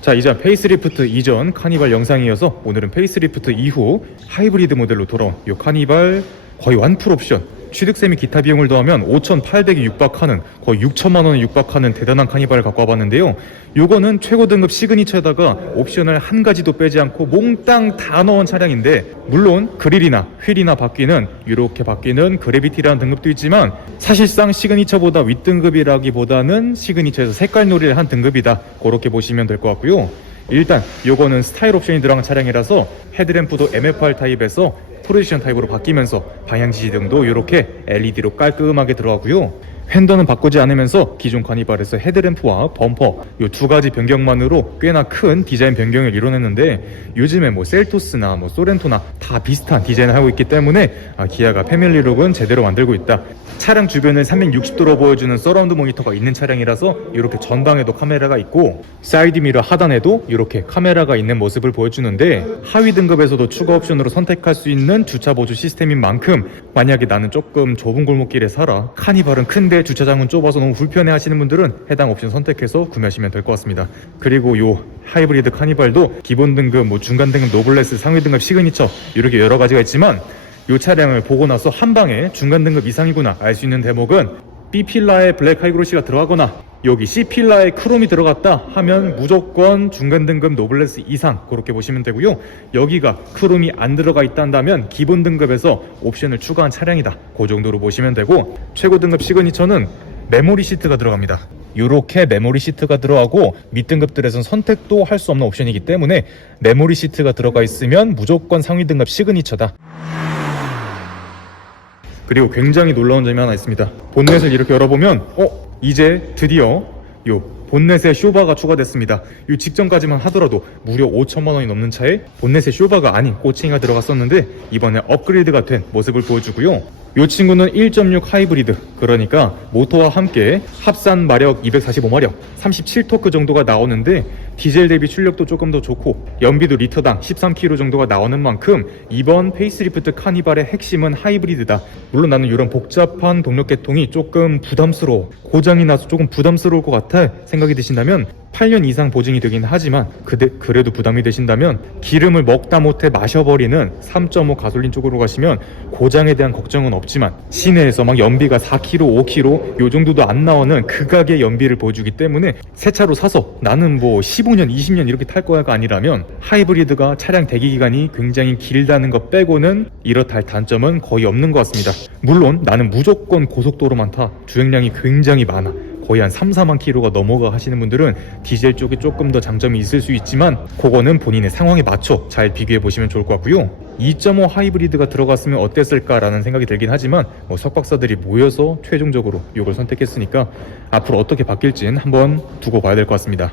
자, 이제 페이스리프트 이전 카니발 영상이어서 오늘은 페이스리프트 이후 하이브리드 모델로 돌아온 이 카니발 거의 완풀 옵션, 취득세 및 기타 비용을 더하면 5,800이 육박하는, 거의 6천만 원에 육박하는 대단한 카니발을 갖고 와봤는데요. 요거는 최고 등급 시그니처에다가 옵션을 한 가지도 빼지 않고 몽땅 다 넣은 차량인데, 물론 그릴이나 휠이나 바퀴는 이렇게 바뀌는 그래비티라는 등급도 있지만 사실상 시그니처보다 윗등급이라기보다는 시그니처에서 색깔놀이를 한 등급이다, 그렇게 보시면 될 것 같고요. 일단 요거는 스타일 옵션이 들어간 차량이라서 헤드램프도 MFR 타입에서 프로지션 타입으로 바뀌면서 방향지시등도 이렇게 LED로 깔끔하게 들어가고요. 휀더는 바꾸지 않으면서 기존 카니발에서 헤드램프와 범퍼 이 두 가지 변경만으로 꽤나 큰 디자인 변경을 이뤄냈는데, 요즘에 뭐 셀토스나 뭐 소렌토나 다 비슷한 디자인을 하고 있기 때문에 기아가 패밀리룩은 제대로 만들고 있다. 차량 주변을 360도로 보여주는 서라운드 모니터가 있는 차량이라서 이렇게 전방에도 카메라가 있고 사이드미러 하단에도 이렇게 카메라가 있는 모습을 보여주는데, 하위 등급에서도 추가 옵션으로 선택할 수 있는 주차 보조 시스템인 만큼 만약에 나는 조금 좁은 골목길에 살아, 카니발은 큰데 주차장은 좁아서 너무 불편해 하시는 분들은 해당 옵션 선택해서 구매하시면 될 것 같습니다. 그리고 요 하이브리드 카니발도 기본 등급, 뭐 중간 등급 노블레스, 상위 등급 시그니처 이렇게 여러 가지가 있지만, 이 차량을 보고 나서 한 방에 중간 등급 이상이구나 알 수 있는 대목은 B필라에 블랙 하이그로시가 들어가거나 여기 C필라에 크롬이 들어갔다 하면 무조건 중간 등급 노블레스 이상, 그렇게 보시면 되고요. 여기가 크롬이 안 들어가 있다면 기본 등급에서 옵션을 추가한 차량이다, 그 정도로 보시면 되고, 최고 등급 시그니처는 메모리 시트가 들어갑니다. 이렇게 메모리 시트가 들어가고 밑등급들에선 선택도 할 수 없는 옵션이기 때문에 메모리 시트가 들어가 있으면 무조건 상위 등급 시그니처다. 그리고 굉장히 놀라운 점이 하나 있습니다. 본넷을 이렇게 열어보면 이제 드디어 요 본넷에 쇼바가 추가됐습니다. 이 직전까지만 하더라도 무려 5천만 원이 넘는 차에 본넷에 쇼바가 아닌 꼬칭이가 들어갔었는데, 이번에 업그레이드가 된 모습을 보여주고요. 이 친구는 1.6 하이브리드, 그러니까 모터와 함께 합산 마력 245마력, 37토크 정도가 나오는데 디젤 대비 출력도 조금 더 좋고 연비도 리터당 13km 정도가 나오는 만큼 이번 페이스리프트 카니발의 핵심은 하이브리드다. 물론 나는 이런 복잡한 동력 계통이 조금 부담스러워, 고장이 나서 조금 부담스러울 것 같아 생각이 드신다면 8년 이상 보증이 되긴 하지만 그래도 부담이 되신다면 기름을 먹다 못해 마셔버리는 3.5 가솔린 쪽으로 가시면 고장에 대한 걱정은 없지만, 시내에서 막 연비가 4km, 5km 요 정도도 안 나오는 극악의 연비를 보여주기 때문에 새 차로 사서 나는 뭐 15년, 20년 이렇게 탈 거야가 아니라면 하이브리드가 차량 대기 기간이 굉장히 길다는 것 빼고는 이렇다 할 단점은 거의 없는 것 같습니다. 물론 나는 무조건 고속도로만 타, 주행량이 굉장히 많아, 거의 한 3, 4만 킬로가 넘어가 하시는 분들은 디젤 쪽에 조금 더 장점이 있을 수 있지만 그거는 본인의 상황에 맞춰 잘 비교해 보시면 좋을 것 같고요. 2.5 하이브리드가 들어갔으면 어땠을까라는 생각이 들긴 하지만 석박사들이 모여서 최종적으로 이걸 선택했으니까 앞으로 어떻게 바뀔지는 한번 두고 봐야 될 것 같습니다.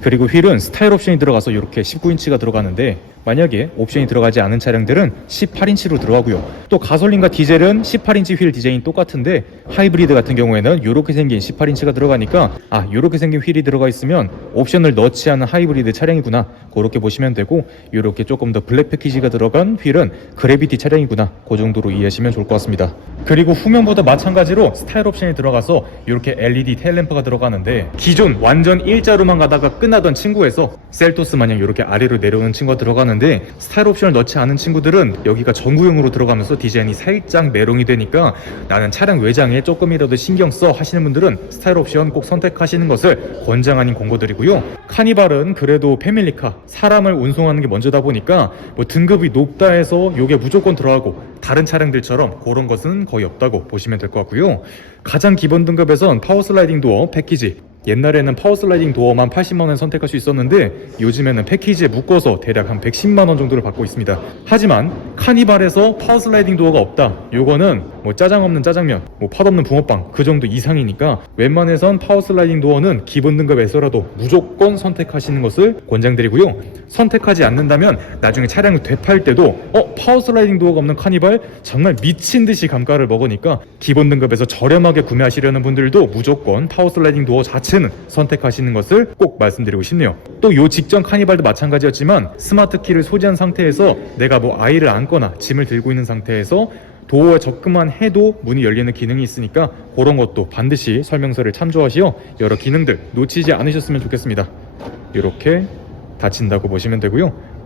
그리고 휠은 스타일 옵션이 들어가서 이렇게 19인치가 들어가는데, 만약에 옵션이 들어가지 않은 차량들은 18인치로 들어가고요. 또 가솔린과 디젤은 18인치 휠 디자인 똑같은데 하이브리드 같은 경우에는 이렇게 생긴 18인치가 들어가니까 이렇게 생긴 휠이 들어가 있으면 옵션을 넣지 않은 하이브리드 차량이구나, 그렇게 보시면 되고, 이렇게 조금 더 블랙 패키지가 들어간 휠은 그래비티 차량이구나, 그 정도로 이해하시면 좋을 것 같습니다. 그리고 후면보다 마찬가지로 스타일 옵션이 들어가서 이렇게 LED 테일램프가 들어가는데, 기존 완전 일자로만 가다가 끝나던 친구에서 셀토스 마냥 이렇게 아래로 내려오는 친구가 들어가는데, 스타일 옵션을 넣지 않은 친구들은 여기가 전구형으로 들어가면서 디자인이 살짝 메롱이 되니까 나는 차량 외장에 조금이라도 신경 써 하시는 분들은 스타일 옵션 꼭 선택하시는 것을 권장 아닌 권고드리고요. 카니발은 그래도 패밀리카, 사람을 운송하는 게 먼저다 보니까 뭐 등급이 높다 해서 이게 무조건 들어가고 다른 차량들처럼 그런 것은 거의 없다고 보시면 될 것 같고요. 가장 기본 등급에선 파워슬라이딩 도어 패키지, 옛날에는 파워슬라이딩 도어만 80만원 선택할 수 있었는데 요즘에는 패키지에 묶어서 대략 한 110만원 정도를 받고 있습니다. 하지만 카니발에서 파워슬라이딩 도어가 없다, 요거는 뭐 짜장 없는 짜장면, 뭐 팥 없는 붕어빵 그 정도 이상이니까 웬만해선 파워슬라이딩 도어는 기본 등급에서라도 무조건 선택하시는 것을 권장드리고요. 선택하지 않는다면 나중에 차량을 되팔 때도 파워슬라이딩 도어가 없는 카니발 정말 미친듯이 감가를 먹으니까 기본 등급에서 저렴하게 구매하시려는 분들도 무조건 파워슬라이딩 도어 자체는 선택하시는 것을 꼭 말씀드리고 싶네요. 또 요 직전 카니발도 마찬가지였지만 스마트 키를 소지한 상태에서 내가 뭐 아이를 안거나 짐을 들고 있는 상태에서 도어에 접근만 해도 문이 열리는 기능이 있으니까 그런 것도 반드시 설명서를 참조하시어 여러 기능들 놓치지 않으셨으면 좋겠습니다. 이렇게 닫힌다고 보시면 되고요.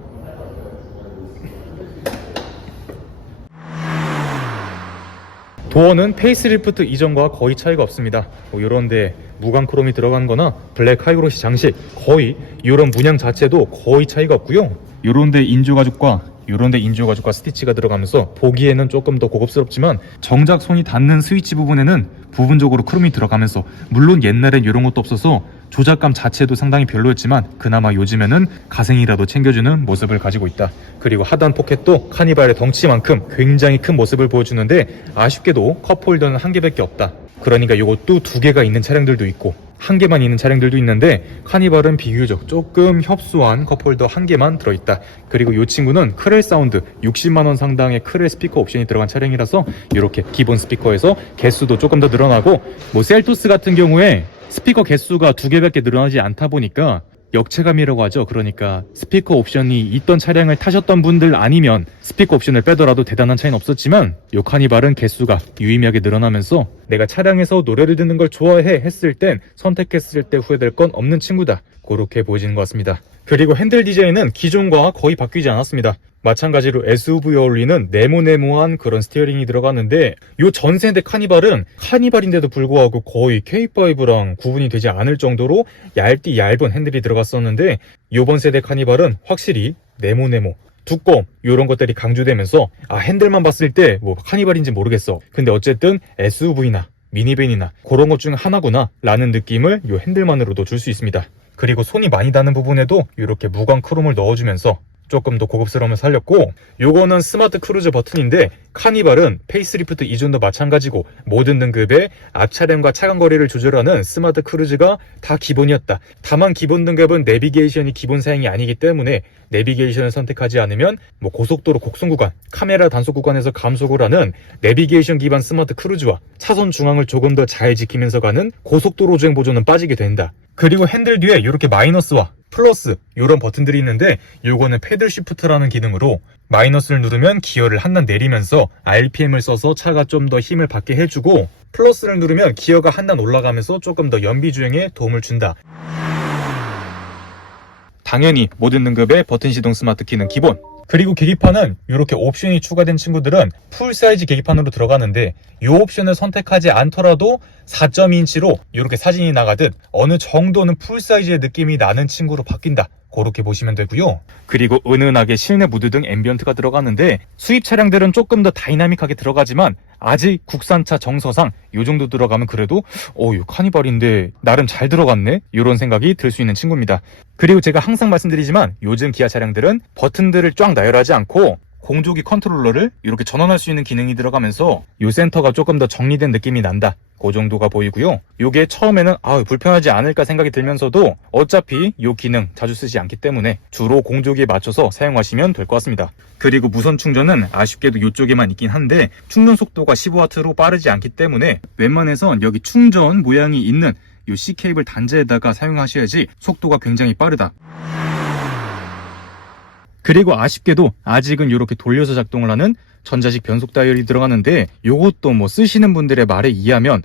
도어는 페이스리프트 이전과 거의 차이가 없습니다. 이런데 무광 크롬이 들어간 거나 블랙 하이그로시 장식, 거의 이런 문양 자체도 거의 차이가 없고요. 이런데 인조가죽과 스티치가 들어가면서 보기에는 조금 더 고급스럽지만 정작 손이 닿는 스위치 부분에는 부분적으로 크롬이 들어가면서, 물론 옛날엔 이런 것도 없어서 조작감 자체도 상당히 별로였지만 그나마 요즘에는 가생이라도 챙겨주는 모습을 가지고 있다. 그리고 하단 포켓도 카니발의 덩치만큼 굉장히 큰 모습을 보여주는데 아쉽게도 컵홀더는 한 개밖에 없다. 그러니까 이것도 두 개가 있는 차량들도 있고 한 개만 있는 차량들도 있는데, 카니발은 비교적 조금 협소한 컵홀더 한 개만 들어있다. 그리고 이 친구는 크렐 사운드 60만원 상당의 크렐 스피커 옵션이 들어간 차량이라서 이렇게 기본 스피커에서 개수도 조금 더 늘어나고, 셀토스 같은 경우에 스피커 개수가 두 개밖에 늘어나지 않다 보니까 역체감이라고 하죠. 그러니까 스피커 옵션이 있던 차량을 타셨던 분들 아니면 스피커 옵션을 빼더라도 대단한 차이는 없었지만, 요 카니발은 개수가 유의미하게 늘어나면서 내가 차량에서 노래를 듣는 걸 좋아해 했을 땐 선택했을 때 후회될 건 없는 친구다. 그렇게 보여지는 것 같습니다. 그리고 핸들 디자인은 기존과 거의 바뀌지 않았습니다. 마찬가지로 SUV에 어울리는 네모네모한 그런 스티어링이 들어가는데, 요 전세대 카니발은 카니발인데도 불구하고 거의 K5랑 구분이 되지 않을 정도로 얇은 핸들이 들어갔었는데, 요번 세대 카니발은 확실히 네모네모, 두꺼움 이런 것들이 강조되면서 핸들만 봤을 때 뭐 카니발인지 모르겠어, 근데 어쨌든 SUV나 미니밴이나 그런 것 중 하나구나 라는 느낌을 요 핸들만으로도 줄 수 있습니다. 그리고 손이 많이 닿는 부분에도 이렇게 무광 크롬을 넣어주면서 조금 더 고급스러움을 살렸고, 요거는 스마트 크루즈 버튼인데 카니발은 페이스리프트 이전도 마찬가지고 모든 등급의 앞차량과 차간거리를 조절하는 스마트 크루즈가 다 기본이었다. 다만 기본 등급은 내비게이션이 기본 사양이 아니기 때문에 내비게이션을 선택하지 않으면 고속도로 곡선 구간, 카메라 단속 구간에서 감속을 하는 내비게이션 기반 스마트 크루즈와 차선 중앙을 조금 더 잘 지키면서 가는 고속도로 주행 보조는 빠지게 된다. 그리고 핸들 뒤에 이렇게 마이너스와 플러스 이런 버튼들이 있는데, 요거는 패들 시프트라는 기능으로 마이너스를 누르면 기어를 한 단 내리면서 RPM을 써서 차가 좀 더 힘을 받게 해주고, 플러스를 누르면 기어가 한 단 올라가면서 조금 더 연비 주행에 도움을 준다. 당연히 모든 등급의 버튼 시동 스마트 키는 기본. 그리고 계기판은 이렇게 옵션이 추가된 친구들은 풀 사이즈 계기판으로 들어가는데, 이 옵션을 선택하지 않더라도 4.2인치로 이렇게 사진이 나가듯 어느 정도는 풀 사이즈의 느낌이 나는 친구로 바뀐다. 그렇게 보시면 되고요. 그리고 은은하게 실내 무드 등 앰비언트가 들어가는데, 수입 차량들은 조금 더 다이나믹하게 들어가지만 아직 국산차 정서상 이 정도 들어가면 그래도 이 카니발인데 나름 잘 들어갔네, 이런 생각이 들 수 있는 친구입니다. 그리고 제가 항상 말씀드리지만 요즘 기아 차량들은 버튼들을 쫙 나열하지 않고 공조기 컨트롤러를 이렇게 전원할 수 있는 기능이 들어가면서 이 센터가 조금 더 정리된 느낌이 난다. 그 정도가 보이고요. 요게 처음에는 불편하지 않을까 생각이 들면서도 어차피 이 기능 자주 쓰지 않기 때문에 주로 공조기에 맞춰서 사용하시면 될 것 같습니다. 그리고 무선 충전은 아쉽게도 이쪽에만 있긴 한데 충전 속도가 15W로 빠르지 않기 때문에 웬만해선 여기 충전 모양이 있는 이 C케이블 단자에다가 사용하셔야지 속도가 굉장히 빠르다. 그리고 아쉽게도 아직은 이렇게 돌려서 작동을 하는 전자식 변속 다이얼이 들어가는데, 요것도 쓰시는 분들의 말에 의하면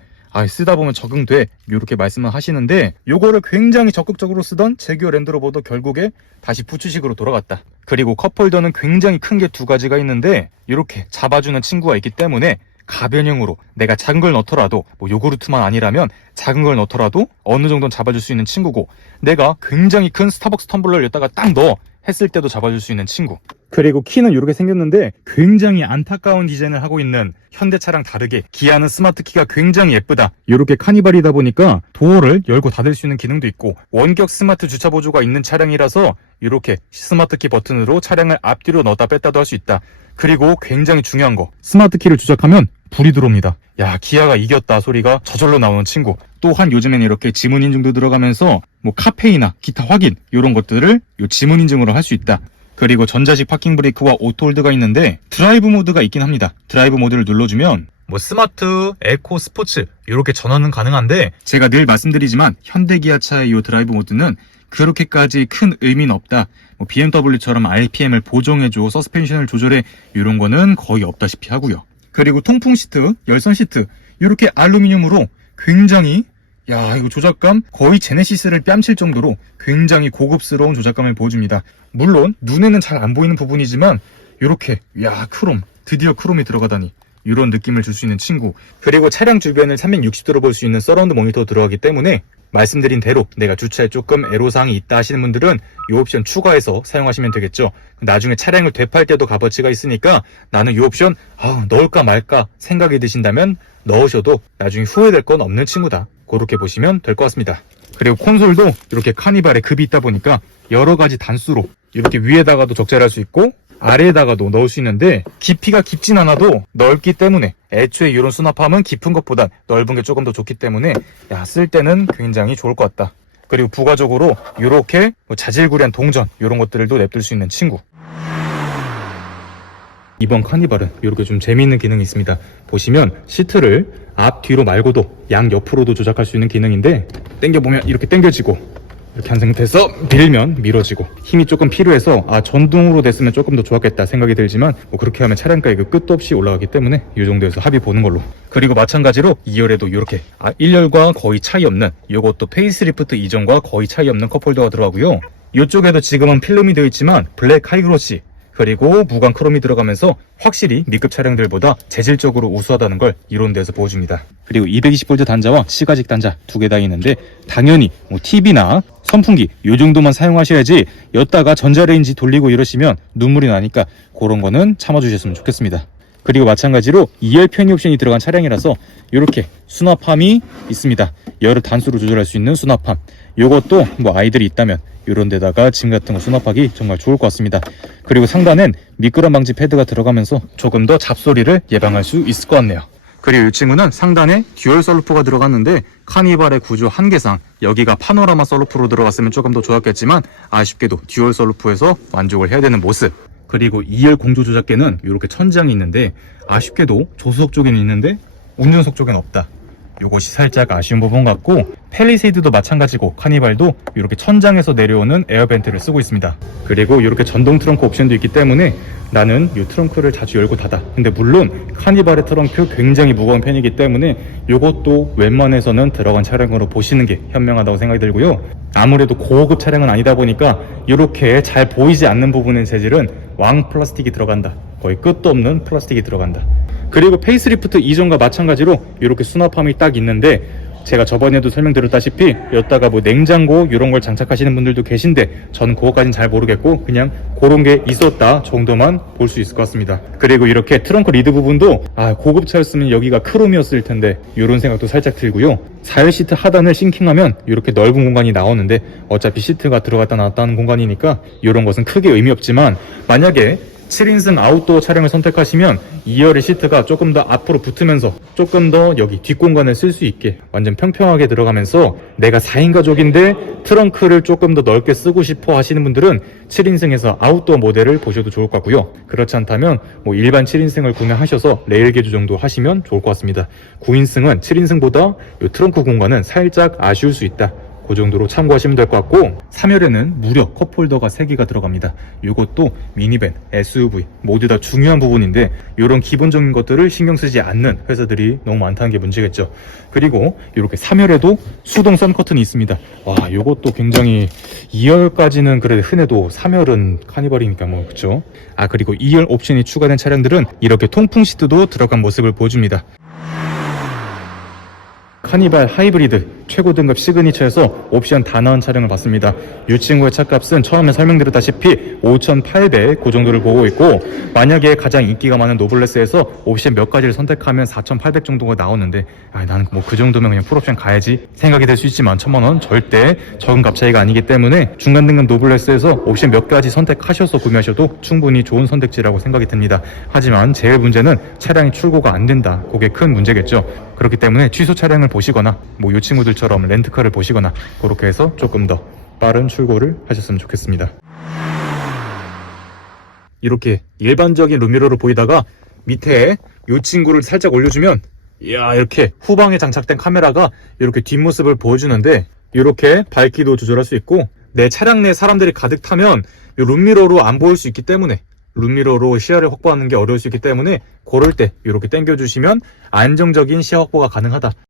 쓰다 보면 적응돼 이렇게 말씀을 하시는데, 요거를 굉장히 적극적으로 쓰던 제규어 랜드로버도 결국에 다시 부츠식으로 돌아갔다. 그리고 컵홀더는 굉장히 큰 게 두 가지가 있는데, 이렇게 잡아주는 친구가 있기 때문에 가변형으로 내가 작은 걸 넣더라도 요구르트만 아니라면 작은 걸 넣더라도 어느 정도는 잡아줄 수 있는 친구고, 내가 굉장히 큰 스타벅스 텀블러를 여기다가 딱 넣어 했을 때도 잡아줄 수 있는 친구. 그리고 키는 이렇게 생겼는데 굉장히 안타까운 디자인을 하고 있는 현대차랑 다르게 기아는 스마트 키가 굉장히 예쁘다. 이렇게 카니발이다 보니까 도어를 열고 닫을 수 있는 기능도 있고, 원격 스마트 주차 보조가 있는 차량이라서 이렇게 스마트 키 버튼으로 차량을 앞뒤로 넣었다 뺐다도 할 수 있다. 그리고 굉장히 중요한 거, 스마트 키를 조작하면 불이 들어옵니다. 야, 기아가 이겼다 소리가 저절로 나오는 친구. 또한 요즘에는 이렇게 지문 인증도 들어가면서 카페이나 기타 확인 이런 것들을 지문 인증으로 할 수 있다. 그리고 전자식 파킹 브레이크와 오토홀드가 있는데 드라이브 모드가 있긴 합니다. 드라이브 모드를 눌러주면 스마트, 에코, 스포츠 이렇게 전환은 가능한데, 제가 늘 말씀드리지만 현대기아차의 이 드라이브 모드는 그렇게까지 큰 의미는 없다. BMW처럼 RPM을 보정해줘, 서스펜션을 조절해, 이런 거는 거의 없다시피 하고요. 그리고 통풍 시트, 열선 시트 이렇게 알루미늄으로 굉장히 이거 조작감 거의 제네시스를 뺨칠 정도로 굉장히 고급스러운 조작감을 보여줍니다. 물론 눈에는 잘 안 보이는 부분이지만 이렇게 크롬, 드디어 크롬이 들어가다니 이런 느낌을 줄 수 있는 친구. 그리고 차량 주변을 360도로 볼 수 있는 서라운드 모니터 들어가기 때문에 말씀드린 대로 내가 주차에 조금 애로사항이 있다 하시는 분들은 이 옵션 추가해서 사용하시면 되겠죠. 나중에 차량을 되팔 때도 값어치가 있으니까 나는 이 옵션 넣을까 말까 생각이 드신다면 넣으셔도 나중에 후회될 건 없는 친구다. 그렇게 보시면 될 것 같습니다. 그리고 콘솔도 이렇게 카니발에 급이 있다 보니까 여러 가지 단수로 이렇게 위에다가도 적재를 할 수 있고 아래에다가도 넣을 수 있는데 깊이가 깊진 않아도 넓기 때문에 애초에 이런 수납함은 깊은 것보단 넓은 게 조금 더 좋기 때문에 쓸 때는 굉장히 좋을 것 같다. 그리고 부가적으로 이렇게 자질구레한 동전 이런 것들도 냅둘 수 있는 친구. 이번 카니발은 이렇게 좀 재미있는 기능이 있습니다. 보시면 시트를 앞, 뒤로 말고도 양 옆으로도 조작할 수 있는 기능인데 당겨보면 이렇게 당겨지고 이렇게 한 상태에서 밀면 밀어지고 힘이 조금 필요해서 전동으로 됐으면 조금 더 좋았겠다 생각이 들지만 그렇게 하면 차량 가격이 끝도 없이 올라가기 때문에 이 정도에서 합의 보는 걸로. 그리고 마찬가지로 2열에도 이렇게 1열과 거의 차이 없는 이것도 페이스리프트 이전과 거의 차이 없는 컵홀더가 들어가고요. 이쪽에도 지금은 필름이 되어 있지만 블랙 하이그로시 그리고 무광 크롬이 들어가면서 확실히 미급 차량들보다 재질적으로 우수하다는 걸 이런 데서 보여줍니다. 그리고 220V 단자와 시가직 단자 두 개 다 있는데 당연히 TV나 선풍기 요 정도만 사용하셔야지 였다가 전자레인지 돌리고 이러시면 눈물이 나니까 그런 거는 참아주셨으면 좋겠습니다. 그리고 마찬가지로 2열 편의 옵션이 들어간 차량이라서 이렇게 수납함이 있습니다. 열을 단수로 조절할 수 있는 수납함. 요것도 아이들이 있다면 이런 데다가 짐 같은 거 수납하기 정말 좋을 것 같습니다. 그리고 상단엔 미끄럼 방지 패드가 들어가면서 조금 더 잡소리를 예방할 수 있을 것 같네요. 그리고 이 친구는 상단에 듀얼 썰루프가 들어갔는데 카니발의 구조 한계상 여기가 파노라마 썰루프로 들어갔으면 조금 더 좋았겠지만 아쉽게도 듀얼 썰루프에서 만족을 해야 되는 모습. 그리고 2열 공조 조작계는 이렇게 천장이 있는데 아쉽게도 조수석 쪽에는 있는데 운전석 쪽에는 없다. 이것이 살짝 아쉬운 부분 같고 팰리세이드도 마찬가지고 카니발도 이렇게 천장에서 내려오는 에어벤트를 쓰고 있습니다. 그리고 이렇게 전동 트렁크 옵션도 있기 때문에 나는 이 트렁크를 자주 열고 닫아. 근데 물론 카니발의 트렁크 굉장히 무거운 편이기 때문에 이것도 웬만해서는 들어간 차량으로 보시는 게 현명하다고 생각이 들고요. 아무래도 고급 차량은 아니다 보니까 이렇게 잘 보이지 않는 부분의 재질은 왕 플라스틱이 들어간다. 거의 끝도 없는 플라스틱이 들어간다. 그리고 페이스리프트 이전과 마찬가지로 이렇게 수납함이 딱 있는데 제가 저번에도 설명드렸다시피 여기다가 냉장고 이런 걸 장착하시는 분들도 계신데 저는 그것까진 잘 모르겠고 그냥 그런 게 있었다 정도만 볼 수 있을 것 같습니다. 그리고 이렇게 트렁크 리드 부분도 고급차였으면 여기가 크롬이었을 텐데 이런 생각도 살짝 들고요. 4열 시트 하단을 싱킹하면 이렇게 넓은 공간이 나오는데 어차피 시트가 들어갔다 나왔다 하는 공간이니까 이런 것은 크게 의미 없지만 만약에 7인승 아웃도어 차량을 선택하시면 2열의 시트가 조금 더 앞으로 붙으면서 조금 더 여기 뒷공간을 쓸 수 있게 완전 평평하게 들어가면서 내가 4인 가족인데 트렁크를 조금 더 넓게 쓰고 싶어 하시는 분들은 7인승에서 아웃도어 모델을 보셔도 좋을 것 같고요. 그렇지 않다면 일반 7인승을 구매하셔서 레일 개조 정도 하시면 좋을 것 같습니다. 9인승은 7인승보다 이 트렁크 공간은 살짝 아쉬울 수 있다. 그 정도로 참고하시면 될 것 같고 3열에는 무려 컵홀더가 3개가 들어갑니다. 이것도 미니밴, SUV 모두 다 중요한 부분인데 이런 기본적인 것들을 신경 쓰지 않는 회사들이 너무 많다는 게 문제겠죠. 그리고 이렇게 3열에도 수동 선 커튼이 있습니다. 이것도 굉장히 2열까지는 그래도 흔해도 3열은 카니발이니까 그쵸? 그리고 2열 옵션이 추가된 차량들은 이렇게 통풍 시트도 들어간 모습을 보여줍니다. 카니발 하이브리드 최고 등급 시그니처에서 옵션 다 나온 차량을 봤습니다. 이 친구의 차값은 처음에 설명드렸다시피 5,800 그 정도를 보고 있고 만약에 가장 인기가 많은 노블레스에서 옵션 몇 가지를 선택하면 4,800 정도가 나오는데 나는 그 정도면 그냥 풀옵션 가야지 생각이 될 수 있지만 1,000만원 절대 적은 값 차이가 아니기 때문에 중간 등급 노블레스에서 옵션 몇 가지 선택하셔서 구매하셔도 충분히 좋은 선택지라고 생각이 듭니다. 하지만 제일 문제는 차량이 출고가 안 된다. 그게 큰 문제겠죠. 그렇기 때문에 취소 차량을 보시거나 이 친구들처럼 렌트카를 보시거나 그렇게 해서 조금 더 빠른 출고를 하셨으면 좋겠습니다. 이렇게 일반적인 룸미러로 보이다가 밑에 이 친구를 살짝 올려주면 이렇게 후방에 장착된 카메라가 이렇게 뒷모습을 보여주는데 이렇게 밝기도 조절할 수 있고 내 차량 내 사람들이 가득 타면 이 룸미러로 안 보일 수 있기 때문에 룸미러로 시야를 확보하는 게 어려울 수 있기 때문에 그럴 때 이렇게 당겨주시면 안정적인 시야 확보가 가능하다.